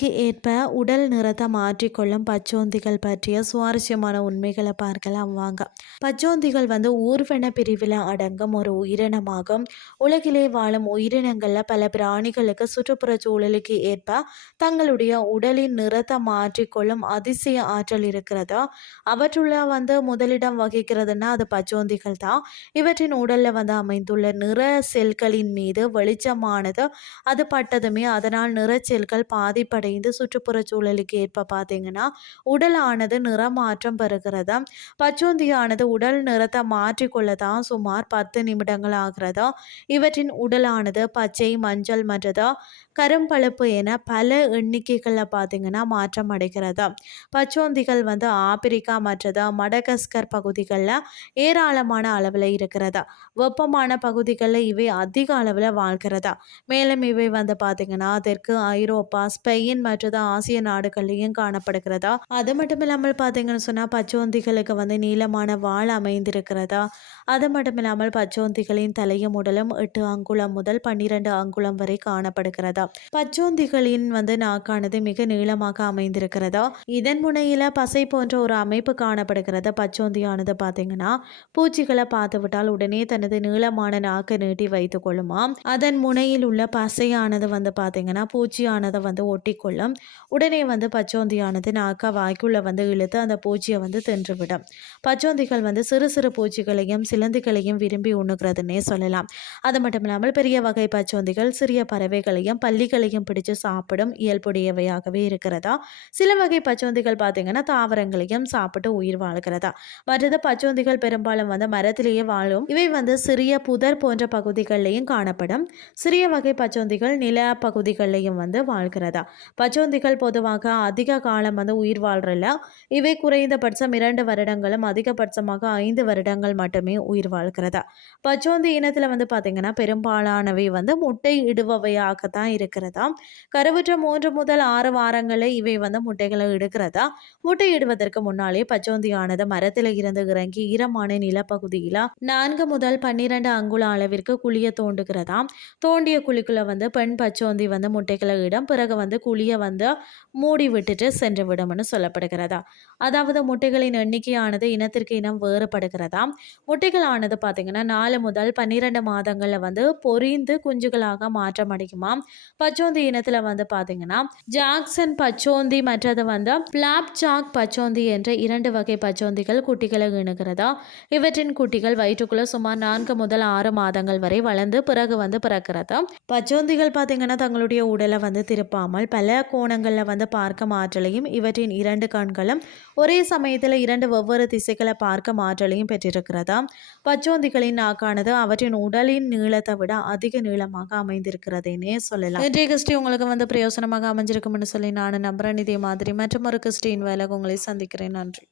ஏற்ப உடல் நிறத்தை மாற்றிக்கொள்ளும் பச்சோந்திகள் பற்றிய சுவாரஸ்யமான உண்மைகளை பார்க்கலாம் வாங்க. பச்சோந்திகள் வந்து ஊர்வன பிரிவில் அடங்கும் ஒரு உயிரினமாகும். உலகிலே வாழும் உயிரினங்களில் பல பிராணிகளுக்கு சுற்றுப்புற சூழலுக்கு ஏற்ப தங்களுடைய உடலின் நிறத்தை மாற்றிக்கொள்ளும் அதிசய ஆற்றல் இருக்கிறதோ? அவற்றுள்ள வந்து முதலிடம் வகிக்கிறதுன்னா அது பச்சோந்திகள் தான். இவற்றின் உடலில் வந்து அமைந்துள்ள நிற செல்களின் மீது வெளிச்சமானது அது பட்டதுமே அதனால் நிற செல்கள் அடைந்து சுற்றுப்புற சூழலுக்கு ஏற்ப பார்த்தீங்கன்னா உடலானது நிறமாற்றம் பெறுகிறதா? பச்சோந்தியானது உடல் நிறத்தை மாற்றிக்கொள்ள தான் சுமார் பத்து நிமிடங்கள் ஆகிறதா? இவற்றின் உடலானது பச்சை மஞ்சள் மற்றதா? கரும்பழுப்பு என பல எண்ணிக்கைகளில் பார்த்தீங்கன்னா மாற்றம் அடைகிறதா? பச்சோந்திகள் வந்து ஆப்பிரிக்கா மற்றதா? மடகஸ்கர் பகுதிகளில் ஏராளமான அளவில் இருக்கிறதா? வெப்பமான பகுதிகளில் இவை அதிக அளவில் வாழ்கிறதா? மேலும் இவை வந்து பார்த்தீங்கன்னா தெற்கு ஐரோப்பா ஸ்பெயின் மற்றது ஆசிய நாடுகள்லையும் காணப்படுகிறதா? அது மட்டும் இல்லாமல் பார்த்தீங்கன்னு சொன்னால் பச்சோந்திகளுக்கு வந்து நீளமான வாள் அமைந்திருக்கிறதா? அது மட்டும் இல்லாமல் பச்சோந்திகளின் தலையும் உடலும் எட்டு அங்குலம் முதல் பன்னிரண்டு அங்குலம் வரை காணப்படுகிறதா? பச்சோந்திகளின் வந்து நாக்கானது மிக நீளமாக அமைந்திருக்கிறதா? இதன் முனையில பசை போன்ற ஒரு அமைப்பு காணப்படுகிறது. பச்சோந்தியானது பார்த்தீங்கன்னா பூச்சிகளை பார்த்து விட்டால் உடனே தனது நீளமான நாக்கை நீட்டி வைத்துக் கொள்ளுமாம். அதன் முனையில் உள்ள பசையானது வந்து பார்த்தீங்கன்னா பூச்சியானதை வந்து ஒட்டி கொள்ளும். உடனே வந்து பச்சோந்தியானது நாக்கா வாய்க்குள்ளே வந்து இழுத்து அந்த பூச்சியை வந்து தின்றுவிடும். பச்சோந்திகள் வந்து சிறு சிறு பூச்சிகளையும் சிலந்திகளையும் விரும்பி உண்ணுகிறதுனே சொல்லலாம். அது மட்டும் இல்லாமல் பெரிய வகை பச்சோந்திகள் சிறிய பறவைகளையும் பள்ளிகளையும் பிடிச்சு சாப்பிடும் இயல்புடையவையாகவே இருக்கிறதா? சில வகை பச்சோந்திகள் பார்த்தீங்கன்னா தாவரங்களையும் சாப்பிட்டு உயிர் வாழ்கிறதா? மற்றது பச்சோந்திகள் பெரும்பாலும் வந்து மரத்திலேயே வாழும். இவை வந்து சிறிய புதர் போன்ற பகுதிகளிலையும் காணப்படும். சிறிய வகை பச்சோந்திகள் நில பகுதிகளிலையும் வந்து வாழ்கிறதா? பச்சோந்திகள் பொதுவாக அதிக காலம் வந்து உயிர் வாழ்றல இவை குறைந்தபட்சம் இரண்டு வருடங்களும் அதிகபட்சமாக ஐந்து வருடங்கள் மட்டுமே உயிர் வாழ்கிறதா? பச்சோந்தி இனத்தில் வந்து பார்த்தீங்கன்னா பெரும்பாலானவை வந்து முட்டை இடுபவையாகத்தான் இருக்கிறதா? கருவுற்ற மூன்று முதல் ஆறு வாரங்களில் இவை வந்து முட்டைகளை எடுக்கிறதா முட்டை இடுவதற்கு முன்னாலே பச்சோந்தியானது மரத்தில் இருந்து இறங்கி ஈரமான நிலப்பகுதியில் நான்கு முதல் பன்னிரண்டு அங்குல அளவிற்கு குழியை தோண்டுகிறதா? தோண்டிய குழிக்குள்ள வந்து பெண் பச்சோந்தி வந்து முட்டைகளை இடம். பிறகு வந்து குழி குழியை வந்து மூடி விட்டுட்டு சென்று விடும்னு சொல்லப்படுகிறதா? அதாவது முட்டைகளின் எண்ணிக்கையானது இனத்திற்கு இனம் வேறுபடுகிறதா? முட்டைகளானது பார்த்தீங்கன்னா நாலு முதல் பன்னிரெண்டு மாதங்களில் வந்து பொரிந்து குஞ்சுகளாக மாற்றம் அடைக்குமாம் பச்சோந்தி இனத்தில் வந்து பார்த்தீங்கன்னா ஜாக்சன் பச்சோந்தி மற்றது வந்து பிளாப் சாக் பச்சோந்தி என்ற இரண்டு வகை பச்சோந்திகள் குட்டிகளை இணுகிறதா இவற்றின் குட்டிகள் வயிற்றுக்குள்ள சுமார் நான்கு முதல் ஆறு மாதங்கள் வரை வளர்ந்து பிறகு வந்து பிறக்கிறதா? பச்சோந்திகள் பார்த்தீங்கன்னா தங்களுடைய உடலை வந்து திருப்பாமல் பல கோணங்களில் வந்து பார்க்க ஆற்றலையும் இவற்றின் இரண்டு கண்களும் ஒரே சமயத்தில் இரண்டு வெவ்வேறு திசைகளை பார்க்க ஆற்றலையும் பெற்றிருக்கிறதா? பச்சோந்திகளின் நாக்கானது அவற்றின் உடலின் நீளத்தை விட அதிக நீளமாக அமைந்திருக்கிறதுனே சொல்லலாம். இன்றைய கிறிஸ்டி உங்களுக்கு வந்து பிரயோசனமாக அமைஞ்சிருக்கும்னு சொல்லி நான் நம்புறேன். இதே மாதிரி மற்றும் ஒரு கிறிஸ்டின் வேலை உங்களை சந்திக்கிறேன். நன்றி.